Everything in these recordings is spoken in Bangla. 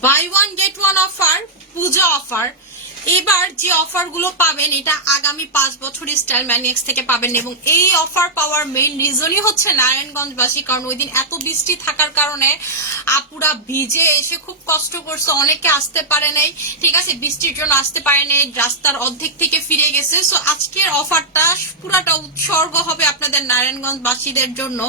Buy one get one offer Puja offer এবার যে অফারগুলো পাবেন, এটা আগামী পাঁচ বছর স্টাইল ম্যানিয়াক্স থেকে পাবেন এবং এই অফার পাওয়ার মেইন রিজনই হচ্ছে নারায়ণগঞ্জবাসী। কারণ ওই দিন এত বৃষ্টি থাকার কারণে আপুরা ভিজে এসে খুব কষ্ট করছে, অনেকে আসতে পারে নাই। ঠিক আছে, বৃষ্টির জন্য আসতে পারে নাই, রাস্তার অর্ধেক থেকে ফিরে গেছে। সো আজকের অফারটা পুরাটা উৎসর্গ হবে আপনাদের নারায়ণগঞ্জবাসীদের জন্য,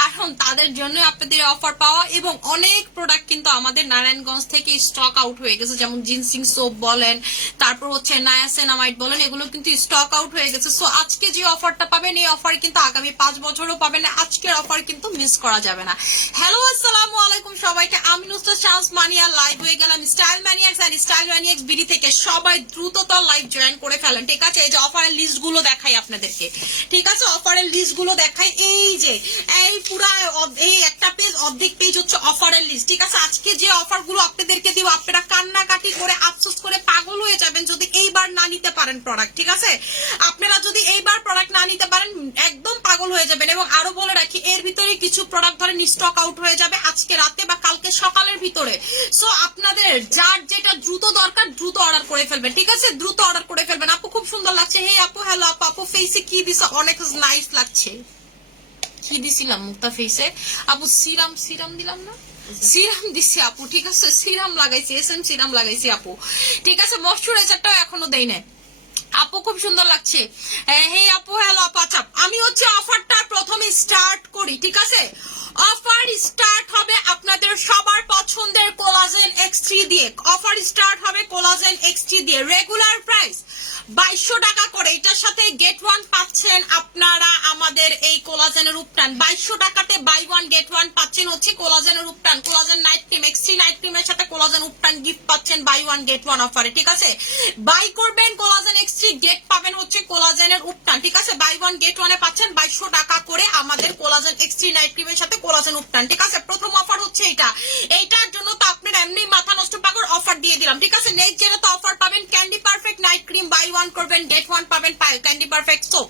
কারণ তাদের জন্য আপনাদের অফার পাওয়া এবং অনেক প্রোডাক্ট কিন্তু আমাদের নারায়ণগঞ্জ থেকে স্টক আউট হয়ে গেছে। যেমন জিনসিং সোপ বলেন তারপর হচ্ছে নায়াসেনামাইট বলেন, এগুলো কিন্তু স্টক আউট হয়ে গেছে। সো আজকে যে অফারটা পাবেন, এই অফার কিন্তু আগামী পাঁচ বছরও পাবেন, আজকের অফার কিন্তু মিস করা যাবে না। হ্যালো আসসালামু আলাইকুম সবাইকে। আমি নুসরাত শামস, মানিয়া লাইভ হয়ে গেলাম style maniacs and style maniacs BD থেকে। সবাই দ্রুতত লাইভ জয়েন করে ফেলেন, ঠিক আছে? এই যে অফারের লিস্টগুলো দেখাই আপনাদেরকে। ঠিক আছে? অফারের লিস্টগুলো দেখাই। এই যে, এই পুরা এই একটা পেজ অর্ধেক পেজ হচ্ছে অফারের লিস্ট ঠিক আছে? আজকে যে অফারগুলো আপনাদেরকে দিব, আপনারা কান্নাকাটি করে, আফসোস করে পাগল হয়ে যাবেন যদি এইবার না নিতে পারেন প্রোডাক্ট ঠিক আছে? আপনারা যদি এইবার প্রোডাক্ট না নিতে পারেন, একদম পাগল হয়ে যাবেন। এবং আরও বলে রাখি, এর ভিতরে কিছু প্রোডাক্ট ধরেন স্টক আউট হয়ে যাবে আজকে রাতে বা কালকে সকালের ভিতরে। সো আপনাদের যার যেটা দ্রুত দরকার, দ্রুত অর্ডার করে ফেলবেন, ঠিক আছে? দ্রুত অর্ডার করে ফেলবেন। আপু, খুব সুন্দর লাগছে। হে আপু হ্যালো আপু আপু ফেসে কি দিছে? অনেক নাইস লাগছে। কি দিছিলাম মুক্তা ফেসে আপু সিরাম সিরাম দিলাম না? সিরাম দিচ্ছি আপু, ঠিক আছে? সিরাম লাগাইছি, এসএম সিরাম লাগাইছি আপু। ঠিক আছে, ময়শ্চারাইজারটাও এখনও দেয় নাই। আপু, খুব সুন্দর লাগছে। হ্যাঁ হে আপু, হ্যালো আপা চাপ আমি হচ্ছে অফারটা প্রথমে স্টার্ট করি, ঠিক আছে? অফার স্টার্ট হবে আপনাদের সবার পছন্দের কোলাজেন এক্স থ্রি দিয়ে। অফার স্টার্ট হবে কোলাজেন এক্স থ্রি দিয়ে। রেগুলার প্রাইস বাইশশো টাকা করে। এটার সাথে গেট ওয়ান পাচ্ছেন আপনারা আমাদের এই কোলাজেনের উপটান। বাইশশো টাকাতে বাই ওয়ান গেট ওয়ান পাচ্ছেন হচ্ছে কোলাজেনের উপটান। Collagen night cream X three night ক্রিমের সাথে কোলাজেন উপটান গিফট পাচ্ছেন বাই ওয়ান গেট ওয়ান অফারে ঠিক আছে? বাই করবেন কোলাজেন এক্স থ্রি গেট পাবেন হচ্ছে কোলাজেনের উপটান। ঠিক আছে? বাই ওয়ান গেট ওয়ানে পাচ্ছেন বাইশশো টাকা করে আমাদের কোলাজেন এক্স থ্রি নাইট ক্রিমের সাথে কোলাজেন উপটান ঠিক আছে, প্রথম অফার হচ্ছে এটা এইটার জন্য তো আপনার এমনি মাথা নষ্ট পাগর অফার দিয়ে দিলাম। ঠিক আছে, নেক্সট যেটা তো অফার পাবেন candy perfect night cream buy one করবেন গেট ওয়ান পাবেন ক্যান্ডি পারফেক্ট সোপ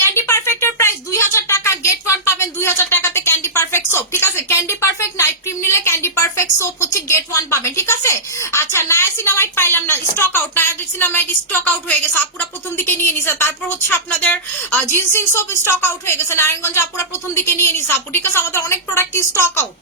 ক্যান্ডি পারফেক্টের প্রাইস দুই হাজার টাকা গেট ওয়ান পাবেন, দুই হাজার টাকাতে ক্যান্ডি পারফেক্ট সোপ ঠিক আছে ক্যান্ডি পারফেক্ট নাইট ক্রিম নিলে ক্যান্ডি পারফেক্ট সোপ হচ্ছে গেট ওয়ান পাবেন, ঠিক আছে? আচ্ছা নায়াসিনামাইট পাইলাম না stock out niacinamide stock out হয়ে গেছে, আপুরা প্রথম দিকে নিয়ে নিছে। তারপর হচ্ছে আপনাদের জিনসিং সোপ স্টক আউট হয়ে গেছে, নারায়ণগঞ্জে আপুরা প্রথম দিকে নিয়ে নিছে, আপু। ঠিক আছে আমাদের অনেক প্রোডাক্ট স্টক আউট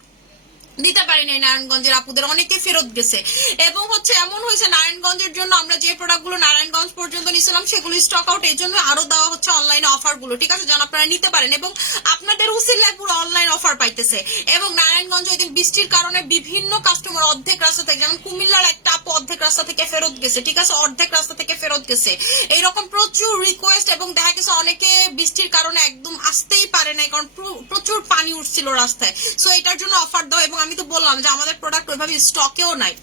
দিতে পারি নাই নারায়ণগঞ্জের আপুদের, অনেকে ফেরত গেছে। এবং হচ্ছে এমন হয়েছে, নারায়ণগঞ্জের জন্য আমরা যে প্রোডাক্টগুলো নারায়ণগঞ্জ পর্যন্ত নিয়েছিলাম, সেগুলো স্টক আউট এর জন্য আরও দেওয়া হচ্ছে অনলাইন অফারগুলো। ঠিক আছে, যেন আপনারা নিতে পারেন। এবং আপনাদের উসিলায় পুরো অনলাইন অফার পাইতেছে। এবং নারায়ণগঞ্জ ওই দিন বৃষ্টির কারণে বিভিন্ন কাস্টমার অর্ধেক রাস্তা থেকে, যেমন কুমিল্লার একটা আপু অর্ধেক রাস্তা থেকে ফেরত গেছে। ঠিক আছে, অর্ধেক রাস্তা থেকে ফেরত গেছে। এইরকম প্রচুর রিকোয়েস্ট এবং দেখা গেছে অনেকে বৃষ্টির কারণে একদম আসতেই পারে নাই, কারণ প্রচুর পানি উঠছিল রাস্তায়। সো এটার জন্য অফার দাও এবং আমি তো বললাম যে আমাদের প্রোডাক্ট ওইভাবে স্টকেও নাই।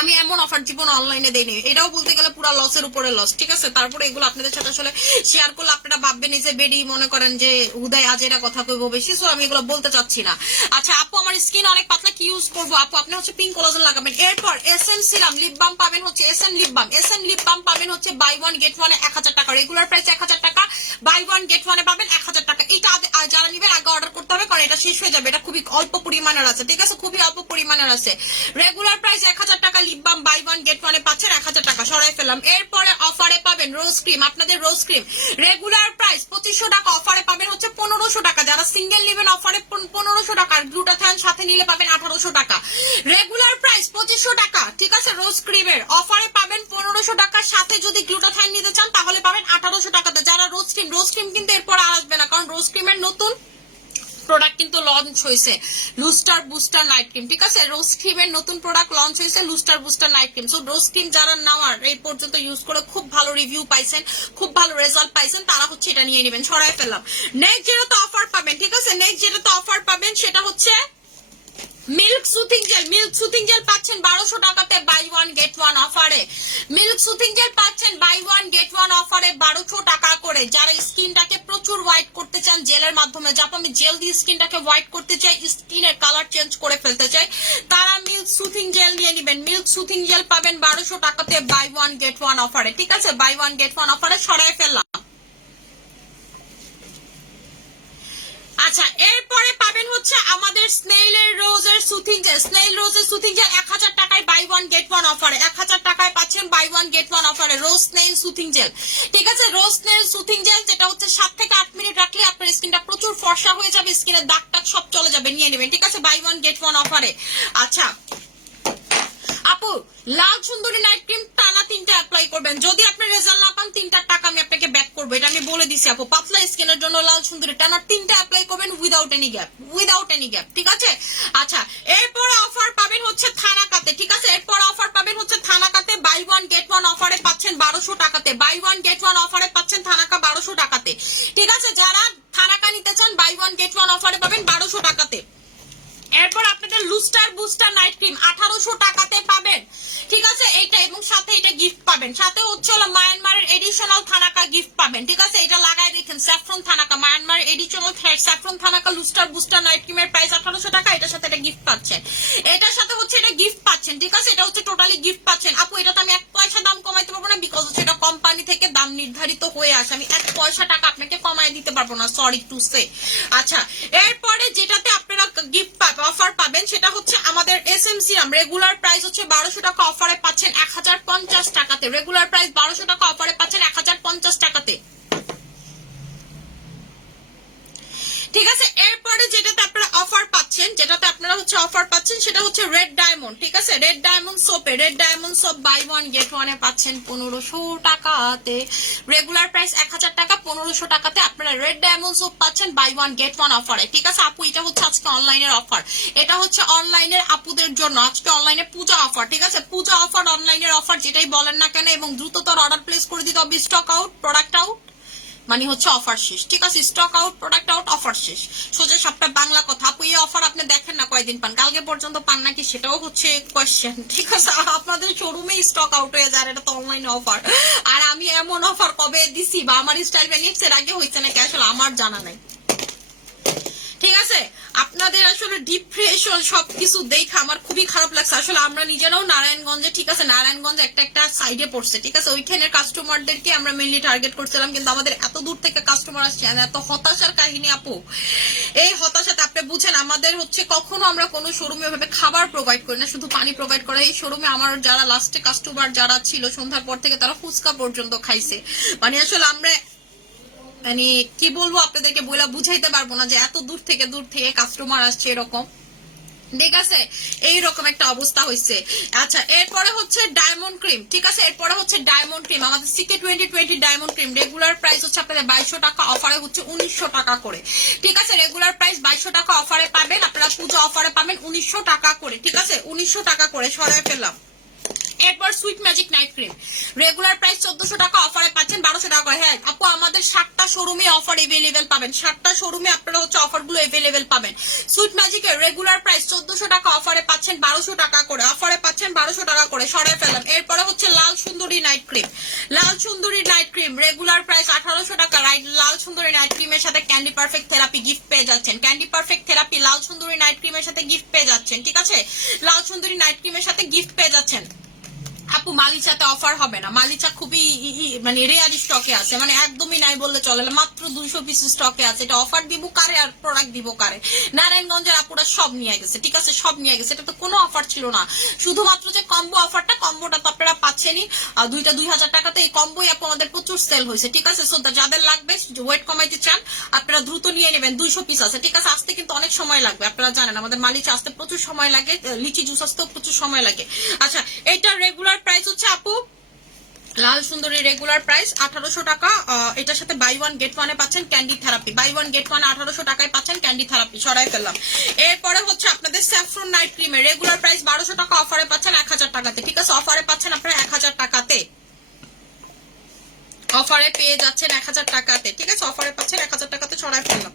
আমি এমন অফার জীবন অনলাইনে দেইনি। এটাও বলতে গেলে পুরো লসের উপরে লস ঠিক আছে? তারপরে এগুলো আপনাদের সাথে আসলে শেয়ার করলে আপনারা ভাববেন যে বেডি মনে করেন যে উদয় আজ এটা কথা কইবো বেশি সো আমি এগুলো বলতে চাচ্ছি না। আচ্ছা আপু, আমার স্কিন অনেক পাতলা, কি ইউজ করব? আপু, আপনি হচ্ছে পিঙ্ক কোলাজেন লাগাবেন। এরপর S N serum lip balm পাবেন হচ্ছে S N lip balm S N lip balm পাবেন হচ্ছে বাই ওয়ান গেট ওয়ানে এক হাজার টাকা। রেগুলার প্রাইস এক হাজার টাকা বাই ওয়ান গেট ওয়ানে পাবেন এক হাজার টাকা। এটা যারা নিবেন, আগে অর্ডার করতে হবে, কারণ এটা শেষ হয়ে যাবে। এটা খুবই অল্প পরিমাণের আছে, ঠিক আছে? খুবই অল্প পরিমাণের আছে। রেগুলার প্রাইস এক হাজার টাকা lip balm buy one get ওয়ানে পাচ্ছেন এক হাজার টাকা। সরাই ফেললাম। এরপরে অফারে পাবেন রোজ ক্রিম আপনাদের রোজ ক্রিম রেগুলার প্রাইস পঁচিশশো টাকা। অফারে পাবেন হচ্ছে পনেরোশো টাকা। যারা সিঙ্গেল নেবেন অফারে পনেরোশো টাকা। আর গ্লুটাথায়ন সাথে নিলে পাবেন আঠারোশো টাকা। রেগুলার প্রাইস পঁচিশশো টাকা। ঠিক আছে? রোজ ক্রিমের অফারে পাবেন পনেরোশো টাকার সাথে যদি গ্লুটাথায়ন নিতে চান, তাহলে পাবেন আঠারোশো টাকাতে যারা রোজ ক্রিম রোজ ক্রিম কিন্তু এরপর আসবে না। কারণ রোজ ক্রিমের নতুন প্রোডাক্ট কিন্তু লঞ্চ হয়েছে লুস্টার বুস্টার নাইট ক্রিম ঠিক আছে? রোজ ক্রিমের নতুন প্রোডাক্ট লঞ্চ হয়েছে lustre booster night cream so rose cream যারা নেওয়ার, এই পর্যন্ত ইউজ করে খুব ভালো রিভিউ পাইছেন, খুব ভালো রেজাল্ট পাইছেন, তারা হচ্ছে এটা নিয়ে নেবেন ছড়াই ফেললাম। নেক্সট যেটা তো অফার পাবেন, ঠিক আছে? নেক্সট যেটা তো অফার পাবেন, সেটা হচ্ছে milk soothing gel, milk soothing gel পাচ্ছেন বারোশো টাকাতে বাই ওয়ান গেট ওয়ান অফারে মিল্ক সুথিং জেল পাচ্ছেন বাই ওয়ান গেট ওয়ান অফারে বারোশো টাকা করে। যারা স্কিনটাকে প্রচুর হোয়াইট করতে চান জেলের মাধ্যমে, যাতে আমি জেল দিয়ে স্কিনটাকে হোয়াইট করতে চাই, স্কিনের কালার চেঞ্জ করে ফেলতে চাই, তারা মিল্ক সুথিং জেল নিয়ে নেবেন। মিল্ক সুথিং জেল পাবেন বারোশো টাকাতে বাই ওয়ান গেট ওয়ান অফারে ঠিক আছে? বাই ওয়ান গেট ওয়ান অফারে সরাই ফেললাম আচ্ছা এরপরে পাবেন হচ্ছে আমাদের স্নেইলের রোজের সুথিং জেল স্নেইল রোজের সুথিং জেল এক হাজার টাকায় বাই ওয়ান গেট ওয়ান অফারে এক হাজার টাকায় পাচ্ছেন বাই ওয়ান গেট ওয়ান অফারে রোজ স্নেইল সুথিং জেল ঠিক আছে? রোজ স্নেইল সুথিং জেল যেটা হচ্ছে সাত থেকে আট মিনিট রাখলে আপনার স্কিনটা প্রচুর ফর্সা হয়ে যাবে স্কিনের দাগ টাগ সব চলে যাবে, নিয়ে নেবেন। ঠিক আছে? বাই ওয়ান গেট ওয়ান অফারে আচ্ছা আপু, লাল সুন্দরী নাইট ক্রিম টানা তিনটা অ্যাপ্লাই করবেন। যদি আপনি রেজাল্ট না পান তিনটার টাকা আমি আপনাকে ব্যাক করব। এটা আমি বলে দিছি আপু, পাতলা স্কিনের জন্য লাল সুন্দরী টানা তিনটা অ্যাপ্লাই করবেন without any gap without any gap ঠিক আছে? আচ্ছা এরপর অফার পাবেন হচ্ছে থানাকাতে, ঠিক আছে? এরপর অফার পাবেন হচ্ছে থানাকাতে বাই ওয়ান গেট ওয়ান অফারে পাচ্ছেন বারোশো টাকাতে। বাই ওয়ান গেট ওয়ান অফারে পাচ্ছেন থানাকা বারোশো টাকাতে। ঠিক আছে? যারা থানাকা নিতে চান বাই ওয়ান গেট ওয়ান অফারে পাবেন বারোশো টাকাতে। এরপর আপনাদের লুস্টার বুস্টার নাইট ক্রিম আঠারোশো টাকাতে পাবেন। ঠিক আছে? এইটা এবং সাথে এটা গিফট পাবেন। সাথে হচ্ছে হলো মায়ানমারের এডিশনাল থানাকা গিফট পাবেন। ঠিক আছে? এটা লাগাই দেখেন saffron thanaka Myanmar additional saffron thanaka lustre booster night ক্রিমের প্রাইস আঠারোশো টাকা। এটার সাথে এটা গিফট পাচ্ছেন। এটার সাথে হচ্ছে এটা গিফট পাচ্ছেন। ঠিক আছে? এটা হচ্ছে টোটালি গিফট পাচ্ছেন। আপু এটা তো আমি এক পয়সা দাম কমাইতে পারব না বিকজ হচ্ছে এটা কোম্পানি থেকে দাম নির্ধারিত হয়ে আসে। আমি এক পয়সা টাকা আপনাকে কমায় দিতে পারব না। সরি টু সে আচ্ছা এরপরে যেটাতে গিফট পাবে অফার পাবেন, সেটা হচ্ছে আমাদের S M serum regular price হচ্ছে বারোশো টাকা অফারে পাচ্ছেন এক হাজার পঞ্চাশ টাকাতে। রেগুলার প্রাইস বারোশো টাকা অফারে পাচ্ছেন এক হাজার পঞ্চাশ টাকাতে। ঠিক আছে? এরপরে যেটাতে আপনারা অফার পাচ্ছেন, যেটাতে আপনারা হচ্ছে অফার পাচ্ছেন, সেটা হচ্ছে রেড ডায়মন্ড ঠিক আছে? Red diamond সোপে red diamond soap buy one get ওয়ানে পাচ্ছেন পনেরোশো টাকাতে। রেগুলার প্রাইস এক হাজার টাকা, পনেরোশো টাকাতে আপনারা রেড ডায়মন্ড সোপ পাচ্ছেন বাই ওয়ান গেট ওয়ান অফারে ঠিক আছে, আপু, এটা হচ্ছে আজকে অনলাইনের অফার এটা হচ্ছে অনলাইনের আপুদের জন্য আজকে অনলাইনে পূজা অফার ঠিক আছে? পূজা অফার অনলাইনের অফার যেটাই বলেন না কেন, এবং দ্রুততর অর্ডার প্লেস করে দিতে হবে স্টক আউট প্রোডাক্ট আউট মানে হচ্ছে অফার শেষ। ঠিক আছে stock out product out offer শেষ। সোজা সবটা বাংলা কথা। আপু, এই অফার আপনি দেখেন না কয়দিন পান? কালকে পর্যন্ত পান নাকি সেটাও হচ্ছে কোয়েশ্চেন ঠিক আছে, আপনাদের শোরুমে স্টক আউট হয়ে যায় এটা তো অনলাইন অফার আর আমি এমন অফার কবে দিছি বা আমার স্টাইল ভ্যানিক্স এর আগে হয়েছে নাকি? আসলে আমার জানা নাই। ঠিক আছে? আপনাদের আসলে ডিপ্রেশন সবকিছু দেখে আমার খুবই খারাপ লাগছে। আসলে আমরা নিজেরাও নারায়ণগঞ্জে, ঠিক আছে, নারায়ণগঞ্জ একটা একটা সাইডে পড়ছে, ঠিক আছে? ওইখানের কাস্টমারদেরকে আমরা মেনলি টার্গেট করছিলাম, কিন্তু আমাদের এত দূর থেকে কাস্টমার আসছে এত হতাশার কাহিনী, আপু। এই হতাশাতে, আপনি বুঝেন, আমাদের হচ্ছে কখনো আমরা কোনো শোরুমে ভাবে খাবার প্রোভাইড করি না, শুধু পানি প্রোভাইড করে। এই শোরুমে আমার যারা লাস্টে কাস্টমার যারা ছিল, সন্ধ্যার পর থেকে তারা ফুচকা পর্যন্ত খাইছে। মানে আসলে আমরা মানে কি বলব, আপনাদেরকে বইলা বুঝাইতে পারব না যে এত দূর থেকে দূর থেকে কাস্টমার আসছে এরকম। ঠিক আছে? এইরকম একটা অবস্থা হয়েছে আচ্ছা এরপরে হচ্ছে ডায়মন্ড ক্রিম ঠিক আছে? এরপরে হচ্ছে ডায়মন্ড ক্রিম আমাদের CK twenty twenty diamond cream regular price হচ্ছে আপনাদের বাইশশো টাকা অফারে হচ্ছে উনিশশো টাকা করে। ঠিক আছে? রেগুলার প্রাইস বাইশশো টাকা অফারে পাবেন। আপনারা পুজো অফারে পাবেন উনিশশো টাকা করে। ঠিক আছে? উনিশশো টাকা করে সরাই ফেললাম। এরপর sweet magic night cream regular price চোদ্দশো টাকা অফারে পাচ্ছেন। বারোশো টাকা হ্যাঁ আপু, আমাদের সাতটা শোরুমে অফার এভেলেবেল পাবেন। সাতটা শোরুমে আপনারা হচ্ছে অফারগুলো এভেলেবেল পাবেন সুইট ম্যাজিকের রেগুলার প্রাইস চোদ্দশো টাকা অফারে পাচ্ছেন বারোশো টাকা করে। অফারে পাচ্ছেন বারোশো টাকা করে, সরাই ফেললাম। এরপরে হচ্ছে লাল সুন্দরী নাইট ক্রিম লাল সুন্দরী নাইট ক্রিম রেগুলার প্রাইস আঠারোশো টাকা রাইট লাল সুন্দরী নাইট ক্রিমের সাথে ক্যান্ডি পারফেক্ট থেরাপি গিফট পেয়ে যাচ্ছেন। ক্যান্ডি পারফেক্ট থেরাপি লাল সুন্দরী নাইট ক্রিমের সাথে গিফট পেয়ে যাচ্ছেন, ঠিক আছে? লাল সুন্দরী নাইট ক্রিমের সাথে গিফট পেয়ে যাচ্ছেন। আপু মালিচাতে অফার হবে না। মালিচা খুবই মানে রেয়ার স্টকে আছে। মানে একদমই নাই বললে চলে না। মাত্র দুইশো পিস স্টকে আছে। এটা অফার দিব কারে আর প্রোডাক্ট দিব কারে? নারায়ণগঞ্জের আপুরা সব নিয়ে গেছে, ঠিক আছে? সব নিয়ে গেছে। এটা তো কোনো অফার ছিল না। শুধুমাত্র যে কম্বো অফারটা কম্বোটা তো আপনারা পাচ্ছেনই। দুইটা দুই হাজার টাকাতে এই কম্বোই আপু আমাদের প্রচুর সেল হয়েছে, ঠিক আছে? সো যাদের লাগবে ওয়েট কমাইতে চান, আপনারা দ্রুত নিয়ে নেবেন। দুইশো পিস আছে, ঠিক আছে? আসতে কিন্তু অনেক সময় লাগবে, আপনারা জানেন। আমাদের মালিচা আসতে প্রচুর সময় লাগে, লিচি জুস আসতেও প্রচুর সময় লাগে। আচ্ছা এটা রেগুলার প্রাইস হচ্ছে আপু? লাল সুন্দরী রেগুলার প্রাইস আঠারোশো টাকা। এটার সাথে বাই ওয়ান গেট ওয়ানে পাচ্ছেন candy therapy buy one get one আঠারোশো টাকায় পাচ্ছেন ক্যান্ডি থেরাপি সরাই ফেললাম। এরপরে হচ্ছে আপনাদের স্যাফরন নাইট ক্রিমের রেগুলার প্রাইস বারোশো টাকা অফারে পাচ্ছেন এক হাজার টাকাতে। ঠিক আছে অফারে পাচ্ছেন আপনারা এক হাজার টাকাতে। অফারে পেয়ে যাচ্ছেন এক হাজার টাকাতে। ঠিক আছে অফারে পাচ্ছেন এক হাজার টাকাতে, সরাই ফেললাম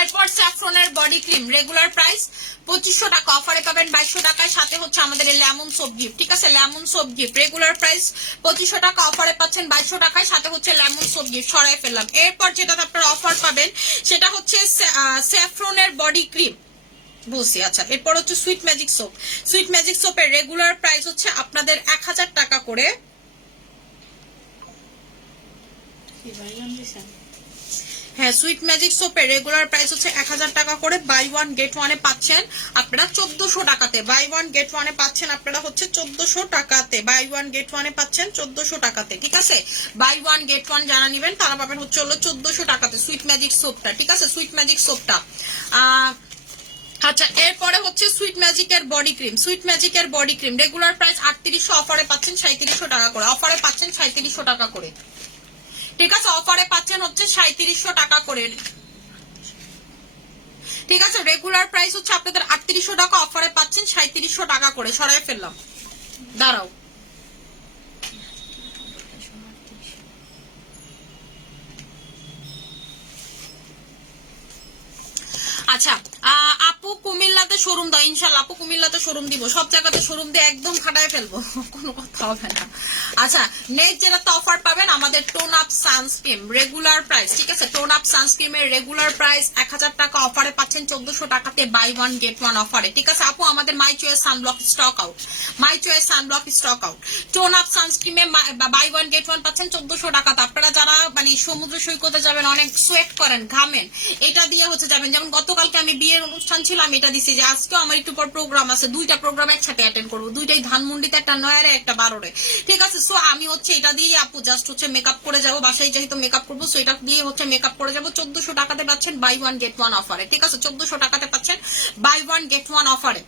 এরপর স্যাফরনের বডি ক্রিম রেগুলার প্রাইস পঁচিশশো টাকা অফারে পাবেন বাইশশো টাকায়। সাথে হচ্ছে আমাদের এই লেমন সোপ গিফট ঠিক আছে? Lemon soap gift regular price পঁচিশশো টাকা অফারে পাচ্ছেন বাইশশো টাকায়। সাথে হচ্ছে লেমন সোপ গিফট সরাই ফেললাম। এরপর যেটাতে আপনারা অফার পাবেন, সেটা হচ্ছে স্যাফরনের বডি ক্রিম বুঝছি আচ্ছা। এরপর হচ্ছে sweet magic soap sweet magic সোপের regular price হচ্ছে আপনাদের এক হাজার টাকা করে। হ্যাঁ সুইট ম্যাজিক সোপের রেগুলার প্রাইস হচ্ছে এক হাজার টাকা করে। বাই ওয়ান গেট ওয়ানে পাচ্ছেন আপনারা চোদ্দশো টাকাতে। বাই ওয়ান গেট ওয়ানে পাচ্ছেন আপনারা হচ্ছে চোদ্দশো টাকাতে। বাই ওয়ান গেট ওয়ানে পাচ্ছেন চোদ্দশো টাকাতে। ঠিক আছে? বাই ওয়ান গেট ওয়ান যারা নিবেন তারা পাবেন হচ্ছে হলো চোদ্দশো টাকাতে সুইট ম্যাজিক সোপটা ঠিক আছে? সুইট ম্যাজিক সোপটা আহ আচ্ছা এরপরে হচ্ছে সুইট ম্যাজিকের বডি ক্রিম সুইট ম্যাজিকের বডি ক্রিম রেগুলার প্রাইস আটত্রিশশো অফারে পাচ্ছেন সাঁত্রিশশো টাকা করে। অফারে পাচ্ছেন সাঁত্রিশশো টাকা করে। ঠিক আছে অফারে পাচ্ছেন হচ্ছে সাঁত্রিশশো টাকা করে। ঠিক আছে রেগুলার প্রাইস হচ্ছে আপনাদের আটত্রিশশো টাকা অফারে পাচ্ছেন সাঁত্রিশশো টাকা করে। সরাই ফেললাম। দাঁড়াও। আচ্ছা আপু কুমিল্লাতে শোরুম দাও, ইনশাল্লাহ। আপু কুমিল্লাতে শোরুম দিব। সব জায়গাতে শোরুম দিয়ে একদম খাটায় ফেলব। কোনো কথা হবে না। আচ্ছা নেক্সট যেটাতে অফার পাবেন, আমাদের tone up sunscreen regular price ঠিক আছে? টোন আপ সানস্ক্রিমের রেগুলার প্রাইস এক হাজার টাকা অফারে পাচ্ছেন, চোদ্দশো টাকাতে বাই ওয়ান গেট ওয়ান অফারে ঠিক আছে, আপু, আমাদের my choice sunblock stock out my choice sunblock stock out tone up সানস্ক্রিমে buy one get one পাচ্ছেন, চোদ্দশো টাকাতে। আপনারা যারা মানে সমুদ্র সৈকতে যাবেন, অনেক সোয়েট করেন, ঘামেন, এটা দিয়ে হচ্ছে যাবেন। যেমন গতকালকে আমি বিয়ের অনুষ্ঠান ছিল, আমি এটা দিছি যে, আজকেও আমার একটু পর প্রোগ্রাম আছে, দুইটা প্রোগ্রাম একসাথে অ্যাটেন্ড করব। দুইটাই ধানমন্ডিতে, একটা নয়ারে, একটা বারোরে। ঠিক আছে সো আমি হচ্ছে এটা দিয়ে আপু জাস্ট হচ্ছে মেকআপ করে যাব, বাসায় যেহেতু মেকআপ করব সো এটা দিয়ে হচ্ছে মেকআপ করে যাব। চোদ্দশো টাকাতে পাচ্ছেন বাই ওয়ান গেট ওয়ান অফারে ঠিক আছে? চোদ্দশো টাকাতে পাচ্ছেন বাই ওয়ান গেট ওয়ান অফারে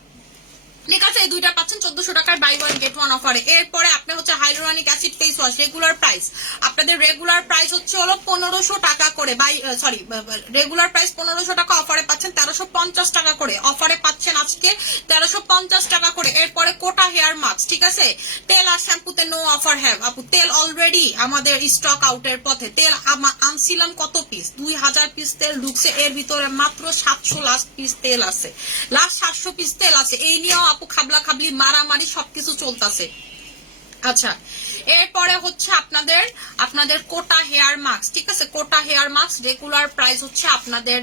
আছে, এই দুইটা পাচ্ছেন চোদ্দশো টাকার বাই ওয়ান গেট ওয়ান অফারে এরপরে আপনি হচ্ছে hyaluronic acid face wash regular price আপনাদের রেগুলার প্রাইস হচ্ছে হলো পনেরোশো টাকা করে বাই সরি রেগুলার প্রাইস পনেরোশো টাকা অফারে পাচ্ছেন তেরোশো পঞ্চাশ টাকা করে। অফারে পাচ্ছেন আজকে তেরোশো পঞ্চাশ টাকা করে। এরপরে কোটা হেয়ার মাস্ক ঠিক আছে? তেল আর শ্যাম্পুতে নো অফার হ্যাভ আপু, তেল অলরেডি আমাদের স্টক আউটের পথে। তেল আনছিলাম কত পিস দুই হাজার পিস তেল ঢুকছে, এর ভিতরে মাত্র সাতশো লাস্ট পিস তেল আছে। লাস্ট সাতশো পিস তেল আছে। এই নিয়েও খাবলা খাবলি মারামারি সবকিছু চলতেছে। আচ্ছা এরপরে হচ্ছে আপনাদের আপনাদের কোটা হেয়ার মাস্ক ঠিক আছে? কোটা হেয়ার মাস্ক রেগুলার প্রাইস হচ্ছে আপনাদের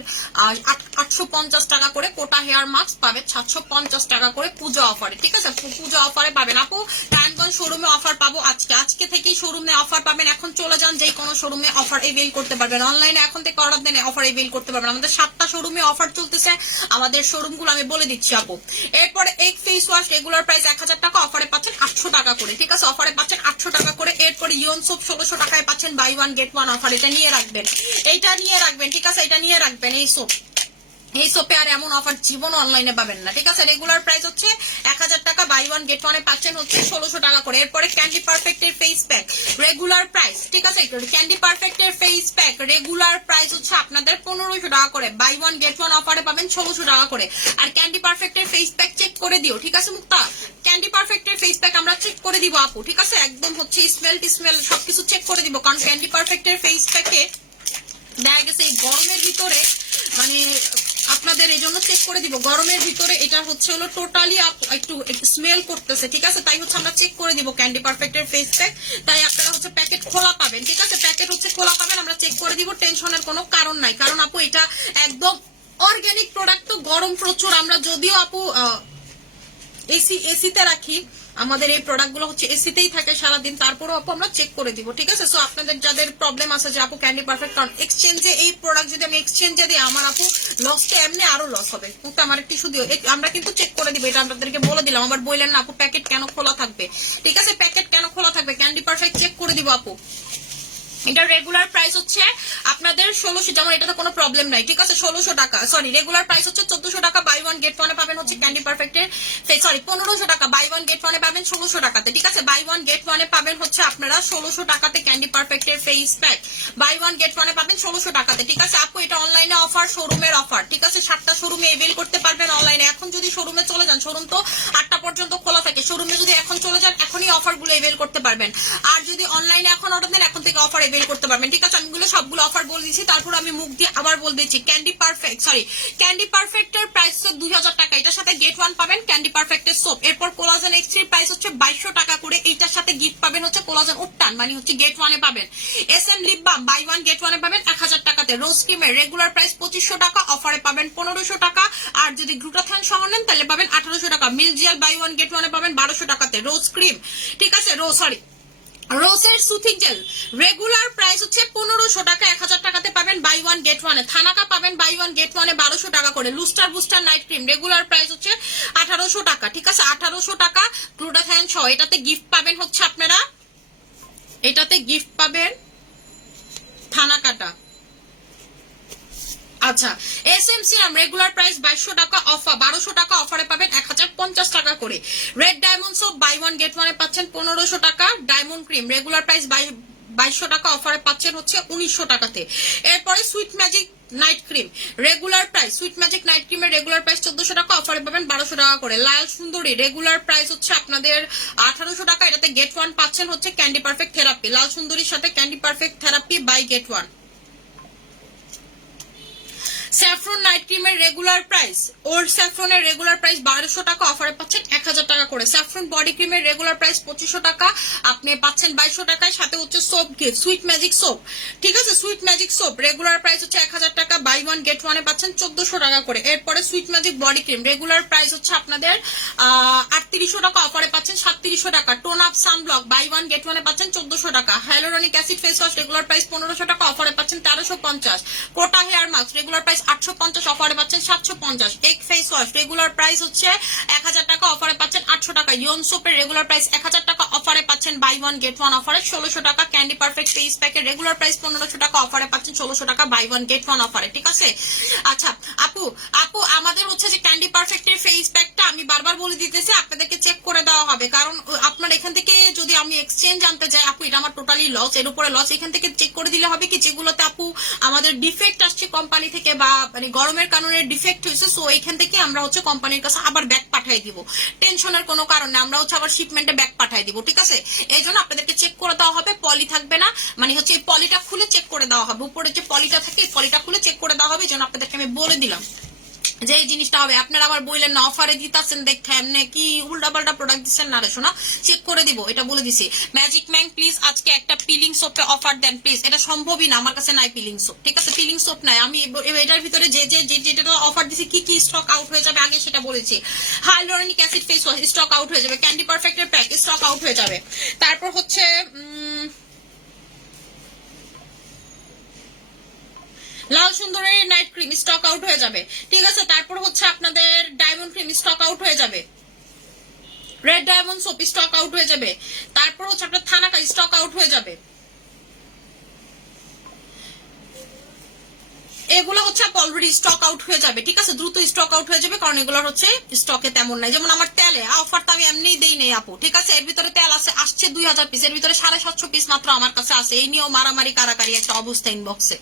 আটশো পঞ্চাশ টাকা করে কোটা হেয়ার মাস্ক পাবে সাতশো পঞ্চাশ টাকা করে পুজো অফারে ঠিক আছে? পুজো অফারে পাবেন। আপু নারায়ণগঞ্জ শোরুমে অফার পাবো আজকে। আজকে থেকেই শোরুমে অফার পাবেন। এখন চলে যান যে কোনো শোরুমে অফার এভেল করতে পারবেন। অনলাইনে এখন থেকে অর্ডার দেন অফার এভেল করতে পারবেন। আমাদের সাতটা শোরুমে অফার চলতেছে। আমাদের শোরুমগুলো আমি বলে দিচ্ছি, আপু। এরপরে এক ফেস ওয়াশ রেগুলার প্রাইস এক হাজার টাকা অফারে পাচ্ছেন আটশো টাকা করে, ঠিক আছে? অফারে পাচ্ছেন আটশো টাকা করে, এরপরে ইয়ন সোপ ষোলোশো টাকায় পাচ্ছেন buy one get one offer এটা নিয়ে রাখবেন। এইটা নিয়ে রাখবেন, ঠিক আছে? এটা নিয়ে রাখবেন, এই সোপ। এই সোপে আর এমন অফার জীবন অনলাইনে পাবেন না। ঠিক আছে? রেগুলার প্রাইস হচ্ছে এক হাজার টাকা বাই ওয়ান গেট ওয়ানে পাচ্ছেন হচ্ছে ষোলোশো টাকা করে। এরপরে ক্যান্ডি পারফেক্ট এর ফেস প্যাক রেগুলার প্রাইস ঠিক আছে? ক্যান্ডি পারফেক্ট এর ফেস প্যাক রেগুলার প্রাইস হচ্ছে আপনাদের পনেরোশো টাকা করে। বাই ওয়ান গেট ওয়ান অফারে পাবেন ষোলোশো টাকা করে। আর ক্যান্ডি পারফেক্ট এর ফেস প্যাক চেক করে দিও, ঠিক আছে মুক্তা? ক্যান্ডি পারফেক্ট এর ফেস প্যাক আমরা চেক করে দিব আপু, ঠিক আছে? একদম হচ্ছে স্মেল টিসমেল সবকিছু চেক করে দিব। কারণ ক্যান্ডি পারফেক্ট এর ফেস প্যাকে দেখা গেছে এই গরমের ভিতরে মানে আপনাদের এই জন্য চেক করে দিব। গরমের ভিতরে এটা হচ্ছে হলো টোটালি একটু স্মেল করতেছে, ঠিক আছে? তাই হচ্ছে আমরা চেক করে দিব ক্যান্ডি পারফেক্টের ফেস প্যাক তাই আপনারা হচ্ছে প্যাকেট খোলা পাবেন, ঠিক আছে? প্যাকেট হচ্ছে খোলা পাবেন, আমরা চেক করে দিব টেনশনের কোনো কারণ নাই। কারণ আপু, এটা একদম অর্গানিক প্রোডাক্ট তো গরম প্রচুর। আমরা যদিও আপু এসি এসিতে রাখি আমাদের এই প্রোডাক্টগুলো হচ্ছে এসিতেই থাকে সারাদিন তারপরে আপু আমরা চেক করে দিব, ঠিক আছে? সো আপনাদের যাদের প্রবলেম আছে যে আপু ক্যান্ডি পারফেক্ট কারণ এক্সচেঞ্জে এই প্রোডাক্ট যদি আমি এক্সচেঞ্জে দিই, আমার আপু লসটা এমনি আরও লস হবে। কিন্তু আমার টিস্যু দিও এ- আমরা কিন্তু চেক করে দিব, এটা আপনাদেরকে বলে দিলাম। আবার বললেন না আপু প্যাকেট কেন খোলা থাকবে? ঠিক আছে? প্যাকেট কেন খোলা থাকবে? ক্যান্ডি পারফেক্ট চেক করে দিব আপু। এটা রেগুলার প্রাইস হচ্ছে আপনাদের ষোলোশো, যেমন এটাতে কোনো প্রবলেম নাই, ঠিক আছে? ষোলোশো টাকা সরি রেগুলার প্রাইস হচ্ছে চোদ্দশো টাকা বাই ওয়ান গেট ওয়ানে পাবেন হচ্ছে ক্যান্ডি পারফেক্টের সরি পনেরোশো টাকা বাই ওয়ান গেট ওয়ানে পাবেন ষোলোশো টাকাতে, ঠিক আছে? বাই ওয়ান গেট ওয়ানে পাবেন হচ্ছে আপনারা ষোলোশো টাকাতে candy পারফেক্টের face pack buy one get ওয়ানে পাবেন ষোলোশো টাকাতে, ঠিক আছে? আপু, এটা অনলাইনে অফার শোরুমের অফার ঠিক আছে? সাতটা শোরুমে এভেল করতে পারবেন অনলাইনে এখন যদি শোরুমে চলে যান শোরুম তো আটটা পর্যন্ত খোলা থাকে শোরুমে যদি এখন চলে যান, এখনই অফারগুলো এভেল করতে পারবেন। আর যদি অনলাইনে এখন অর্ডার দেন, এখন থেকে অফার এভেল করতে পারবেন। ঠিক আছে, আমি গুলো সবগুলো অফার বলে দিচ্ছি তারপর আমি মুখ দিয়ে আবার বলে দিচ্ছি ক্যান্ডি পারফেক্ট সরি ক্যান্ডি পারফেক্টের প্রাইস হচ্ছে দুই হাজার টাকা। এটার সাথে গেট ওয়ান পাবেন ক্যান্ডি পারফেক্টের সোপ এরপর কোলাজেন এক্স প্রাইস হচ্ছে বাইশশো টাকা করে। এইটার সাথে গিফট পাবেন হচ্ছে কোলাজেন উত্তান মানে হচ্ছে গেট ওয়ানে পাবেন। S M lip balm buy one get ওয়ানে পাবেন এক হাজার টাকাতে। রোজ ক্রিমের রেগুলার প্রাইস পঁচিশশো টাকা অফারে পাবেন পনেরোশো টাকা। আর যদি গ্লুটাথান সহ নেন, তাহলে পাবেন আঠারোশো টাকা। মিল জিয়াল বাই ওয়ান গেট ওয়ানে পাবেন বারোশো টাকাতে। রোজ ক্রিম ঠিক আছে রোজ সরি রোসের সুথিং জেল। রেগুলার প্রাইস হচ্ছে পনেরোশো টাকা, এক হাজার টাকাতে পাবেন বাই ওয়ান গেট ওয়ানে থানাকা পাবেন বাই ওয়ান গেট ওয়ানে বারোশো টাকা করে। Lustre, booster night cream regular price হচ্ছে আঠারোশো টাকা, ঠিক আছে? আঠারোশো টাকা গ্লুটাথায়ন ছ এটাতে গিফট পাবেন হচ্ছে আপনারা, এটাতে গিফট পাবেন থানাকাটা। আচ্ছা S M serum regular price বাইশশো টাকা অফার বারোশো টাকা অফারে পাবেন এক হাজার পঞ্চাশ টাকা করে। Red diamond soap buy one get ওয়ানে পাচ্ছেন পনেরোশো টাকা। ডায়মন্ড ক্রিম রেগুলার প্রাইস বাইশশো টাকা অফারে পাচ্ছেন হচ্ছে উনিশশো টাকাতে। এরপরে sweet magic night cream regular price sweet magic night ক্রিমের রেগুলার প্রাইস চোদ্দশো টাকা অফারে পাবেন বারোশো টাকা করে। লাল সুন্দরী রেগুলার প্রাইস হচ্ছে আপনাদের আঠারোশো টাকা, এটাতে গেট ওয়ান পাচ্ছেন হচ্ছে ক্যান্ডি পারফেক্ট থেরাপি লাল সুন্দরীর সাথে candy perfect therapy buy get one saffron night ক্রিমের রেগুলার প্রাইস ওল্ড স্যাফরনের রেগুলার প্রাইস বারোশো টাকা অফারে পাচ্ছেন এক হাজার টাকা করে। স্যাফরন বডি ক্রিমের রেগুলার প্রাইস পঁচিশশো টাকা, আপনি পাচ্ছেন বাইশশো টাকায়, সাথে হচ্ছে soap gift sweet magic soap ঠিক আছে? Sweet magic soap regular price হচ্ছে এক হাজার টাকা বাই ওয়ান গেট ওয়ানে পাচ্ছেন চোদ্দশো টাকা করে। এরপরে sweet magic body cream regular price হচ্ছে আপনাদের আটত্রিশশো টাকা অফারে পাচ্ছেন সাতত্রিশশো টাকা। Tone up sunblock buy one get ওয়ানে পাচ্ছেন চোদ্দশো টাকা। Hyaluronic acid face wash regular price পনেরোশো টাকা অফারে পাচ্ছেন তেরোশো পঞ্চাশ। কোটা হেয়ার মাস্ক রেগুলার প্রাইস আটশো পঞ্চাশ অফারে পাচ্ছেন সাতশো পঞ্চাশ। এক ফেস ওয়াশ রেগুলার প্রাইস হচ্ছে এক হাজার টাকা অফারে পাচ্ছেন আটশো টাকা। ইয়ন সোপের রেগুলার প্রাইস এক হাজার টাকা অফারে পাচ্ছেন বাই ওয়ান গেট ওয়ান অফারে ষোলোশো টাকা। ক্যান্ডি পারফেক্ট ফেস প্যাকের রেগুলার প্রাইস পনেরোশো টাকা অফারে পাচ্ছেন ষোলোশো টাকা বাই ওয়ান গেট ওয়ান অফারে ঠিক আছে? আচ্ছা আপু আপু, আমাদের হচ্ছে যে ক্যান্ডি পারফেক্টের ফেস প্যাকটা আমি বারবার বলে দিতেছি, আপনাদেরকে চেক করে দেওয়া হবে। কারণ আপনার এখান থেকে যদি আমি এক্সচেঞ্জ আনতে যাই, আপু, এটা আমার টোটালি লস এর উপরে লস এখান থেকে চেক করে দিলে হবে কি, যেগুলোতে আপু আমাদের ডিফেক্ট আসছে কোম্পানি থেকে বা মানে গরমের কারণে ডিফেক্ট হয়েছে সো এখান থেকে আমরা হচ্ছে কোম্পানির কাছে আবার ব্যাক পাঠাই দিব। টেনশনের কোনো কারণে আমরা হচ্ছে আবার শিপমেন্টে ব্যাক পাঠাই দিব, ঠিক আছে? এই জন্য আপনাদেরকে চেক করে দেওয়া হবে পলি থাকবে না মানে হচ্ছে এই পলিটা খুলে চেক করে দেওয়া হবে। উপরে যে পলিটা থাকে, এই পলিটা খুলে চেক করে দেওয়া হবে জন্য আপনাদেরকে আমি বলে দিলাম। যে জিনিসটা হবে, আপনারা আবার বললেন না অফারে দিতেছেন দেখে এমনি কি উল্টা পাল্টা প্রোডাক্ট দিচ্ছেন? না রে শোনা চেক করে দিব, এটা বলে দিছি। ম্যাজিক ম্যাং প্লিজ আজকে একটা পিলিং সোপে অফার দেন প্লিজ এটা সম্ভবই না, আমার কাছে নাই পিলিং সোপ ঠিক আছে পিলিং সোপ নাই। আমি এটার ভিতরে যে যে যেটা অফার দিছি, কি কি স্টক আউট হয়ে যাবে আগে সেটা বলেছি। Hyaluronic acid face wash stock out হয়ে যাবে। ক্যান্ডি পারফেক্টের প্যাক স্টক আউট হয়ে যাবে। তারপর হচ্ছে লাল সুন্দরের নাইট ক্রিম স্টক আউট হয়ে যাবে। ঠিক আছে, তারপর হচ্ছে আপনাদের ডায়মন্ড ক্রিম স্টক আউট হয়ে যাবে। Red diamond soap stock out হয়ে যাবে। তারপর হচ্ছে আপনার থানাকা স্টক আউট হয়ে যাবে। এগুলো হচ্ছে অলরেডি স্টক আউট হয়ে যাবে, ঠিক আছে? দ্রুত স্টক আউট হয়ে যাবে, কারণ এগুলো হচ্ছে স্টকে তেমন নাই। যেমন আমার তেলে অফার তো আমি এমনিই দেই নেই আপু, ঠিক আছে? এর ভিতরে তেল আছে, আসছে দুই হাজার পিস এর ভিতরে সাড়ে সাতশো পিস মাত্র আমার কাছে আছে। এই নিয়েও মারামারি কারাকারি একটা অবস্থা ইনবক্সে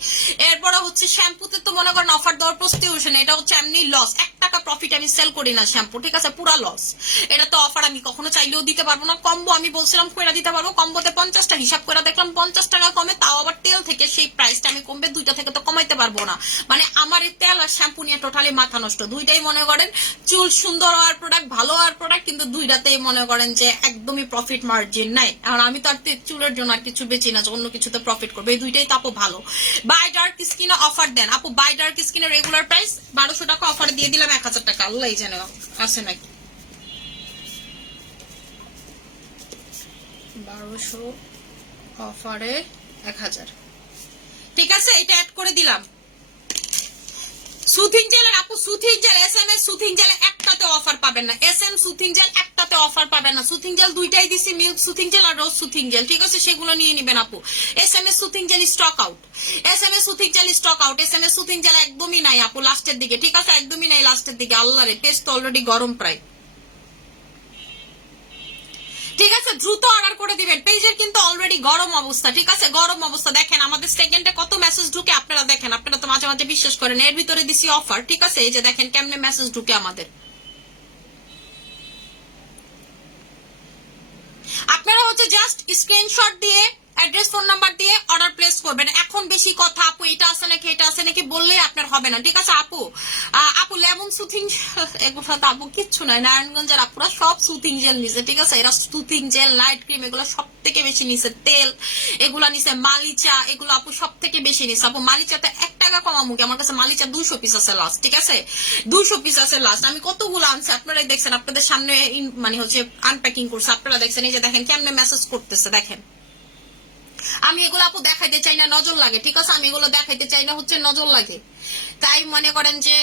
এরপরে হচ্ছে শ্যাম্পুতে তো মনে করেন অফার দেওয়ার প্রস্তুতি নেই এটা হচ্ছে এমনি লস এক টাকা প্রফিট আমি সেল করি না শ্যাম্পু, ঠিক আছে? পুরা লস এটা তো অফার আমি কখনো চাইলেও দিতে পারব না। কম্বো আমি বলছিলাম কইরা দিতে পারব, কম্বোতে পঞ্চাশটা হিসাব করে দেখলাম পঞ্চাশ টাকা কমে, তাও আবার তেল থেকে সেই প্রাইসটা আমি কমবে, দুইটা থেকে তো কমাইতে পারব না। মানে আমার এই তেল আর শ্যাম্পু নিয়ে টোটালি মাথা নষ্ট। দুইটাই মনে করেন চুল সুন্দর হওয়ার প্রোডাক্ট ভালো হওয়ার প্রোডাক্ট কিন্তু দুইটাতেই মনে করেন যে একদমই প্রফিট মার্জিন নাই। আর আমি তো আর চুলের জন্য আর কিছু বেচি না অন্য কিছুতে প্রফিট করবে। এই দুইটাই তো আপু ভালো। বাই ডার্ক স্কিনে অফার দেন। আপু বাই ডার্ক স্কিনের রেগুলার প্রাইস বারোশো টাকা অফার দিয়ে দিলাম এক হাজার টাকা। আল্লাহ জানে আছে নাকি? বারোশো অফারে এক হাজার। ঠিক আছে, এটা অ্যাড করে দিলাম। সুথিং জেলের আপু soothing gel S M S soothing জেলে একটাতে অফার পাবেন না। এস এম সুথিং জেল একটাতে অফার পাবেন না। সুথিং জেল দুইটাই দিছি মিল্ক সুথিং জেল আর রোজ সুথিং জেল ঠিক আছে? সেগুলো নিয়ে নিবেন আপু। S M S soothing gel stock out S M S soothing gel stock out S M S soothing gel একদমই নাই আপু লাস্টের দিকে, ঠিক আছে? একদমই নাই লাস্টের দিকে আল্লাহ রে পেস্ট অলরেডি গরম প্রায়। ঠিক আছে, দ্রুত অর্ডার করে দিবেন। পেজের কিন্তু অলরেডি গরম অবস্থা, ঠিক আছে? গরম অবস্থা। দেখেন, আমাদের সেকেন্ডে কত মেসেজ ঢুকে, আপনারা দেখেন, আপনারা তো মাঝে মাঝে বিশ্বাস করেন। এর ভিতরে দিছি অফার ঠিক আছে? এই যে দেখেন, কেমনে মেসেজ ঢুকে আমাদের। আপনারা হচ্ছে জাস্ট স্ক্রিনশট দিয়ে অ্যাড্রেস ফোন নাম্বার দিয়ে অর্ডার প্লেস করবেন। এখন বেশি কথা, আপু, এটা আছে নাকি, এটা আছে নাকি বললে আপনার হবে না। ঠিক আছে, আপু? আপু, লেমন সুথিং এগুলো তো আপু কিচ্ছু নাই নারায়ণগঞ্জের আপুরা সব সুথিং জেল নিছে, ঠিক আছে? এরা সুথিং জেল, নাইট ক্রিম, এগুলো সব থেকে বেশি নিছে। তেল, এগুলা নিছে মালিচা, এগুলো আপু সব থেকে বেশি নিছে। আপু, মালিচাতে এক টাকা কমামু কি আমার কাছে মালিচা দুইশো পিস আছে লাস্ট ঠিক আছে? দুইশো পিস আছে লাস্ট আমি কতগুলো আনছি, আপনারাই দেখছেন, আপনাদের সামনে মানে হচ্ছে আনপ্যাকিং করছে। আপনারা দেখছেন, এই যে দেখেন, কেমনে মেসেজ করতেছে, দেখেন। আমি এগুলো আপু দেখাইতে চাই না, নজর লাগে, ঠিক আছে? আমি এগুলো দেখাইতে চাই না, হচ্ছে নজর লাগে। তাই মনে করেন যে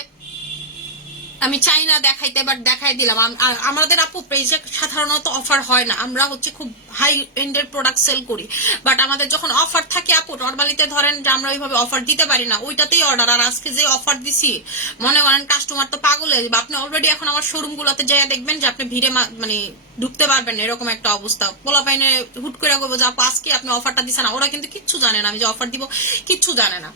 আমি চাই না দেখাইতে বাট দেখাই দিলাম। আমাদের আপু পেজে সাধারণত অফার হয় না। আমরা হচ্ছে খুব হাই এন্ডের প্রোডাক্ট সেল করি। বাট আমাদের যখন অফার থাকে আপু নর্মালিতে ধরেন যে আমরা ওইভাবে অফার দিতে পারি না। ওইটাতেই অর্ডার আর আজকে যে অফার দিছি, মনে করেন কাস্টমার তো পাগল হয়ে আপনি অলরেডি এখন আমার শোরুম গুলোতে যাই দেখবেন যে আপনি ভিড়ে মানে ঢুকতে পারবেন না, এরকম একটা অবস্থা। পোলা পাইনে হুট করে করব যে, আপু, আজকে আপনি অফারটা দিচ্ছেন ওরা কিন্তু কিচ্ছু জানে না আমি যে অফার দিব, কিচ্ছু জানে না।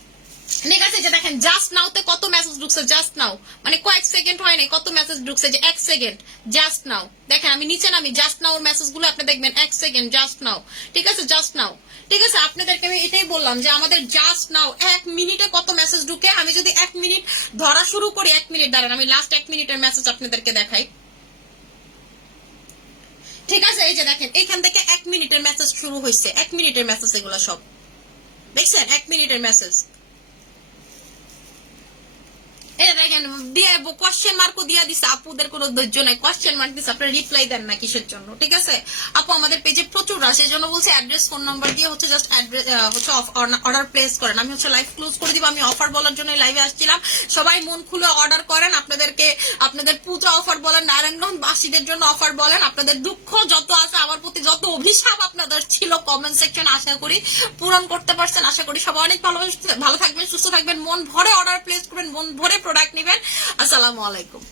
যে দেখেন জাস্ট নাওতে কত মেসেজ ঢুকছে জাস্ট নাও মানে কয়েক সেকেন্ড হয় নাই, কত মেসেজ ঢুকছে, যে এক সেকেন্ড জাস্ট নাও দেখেন, আমি নিচে নামি জাস্ট নাও মেসেজগুলো আপনি দেখবেন, এক সেকেন্ড জাস্ট নাও ঠিক আছে জাস্ট নাও ঠিক আছে, আপনাদেরকে আমি এটাই বললাম যে আমাদের জাস্ট নাও এক মিনিটে কত মেসেজ ঢুকে? আমি যদি এক মিনিট ধরা শুরু করি, এক মিনিট দাঁড়ান, আমি লাস্ট এক মিনিটের মেসেজ আপনাদেরকে দেখাই। ঠিক আছে, এই যে দেখেন, এখান থেকে এক মিনিটের মেসেজ শুরু হয়েছে এক মিনিটের মেসেজ এগুলো সব। দেখছেন? এক মিনিটের মেসেজ এই দেখেন, দিয়ে কোশ্চেন মার্কও দিয়ে দিছে। আপুদের কোনো ধৈর্য নাই। কোশ্চেন মার্ক দিছে। আপনারা রিপ্লাই দেন না কিসের জন্য, ঠিক আছে? আপু, আমাদের পেজে প্রচুর রাশ এই জন্য বলছে অ্যাড্রেস ফোন নাম্বার দিয়ে হচ্ছে জাস্ট হচ্ছে অর্ডার প্লেস করেন। আমি হচ্ছে লাইভ ক্লোজ করে দিব। আমি অফার বলার জন্য লাইভে আসছিলাম। সবাই মন খুলে অর্ডার করেন। আপনাদেরকে, আপনাদের পূজা অফার বলেন নারায়ণগঞ্জ বাসীদের জন্য অফার বলেন। আপনাদের দুঃখ যত আছে, আমার প্রতি যত অভিশাপ আপনাদের ছিল কমেন্ট সেকশন আশা করি পূরণ করতে পারছেন। আশা করি সবাই অনেক ভালো ভালো থাকবেন, সুস্থ থাকবেন। মন ভরে অর্ডার প্লেস করবেন। মন ভরে প্রোডাক্ট নেবেন। আসসালামু আলাইকুম।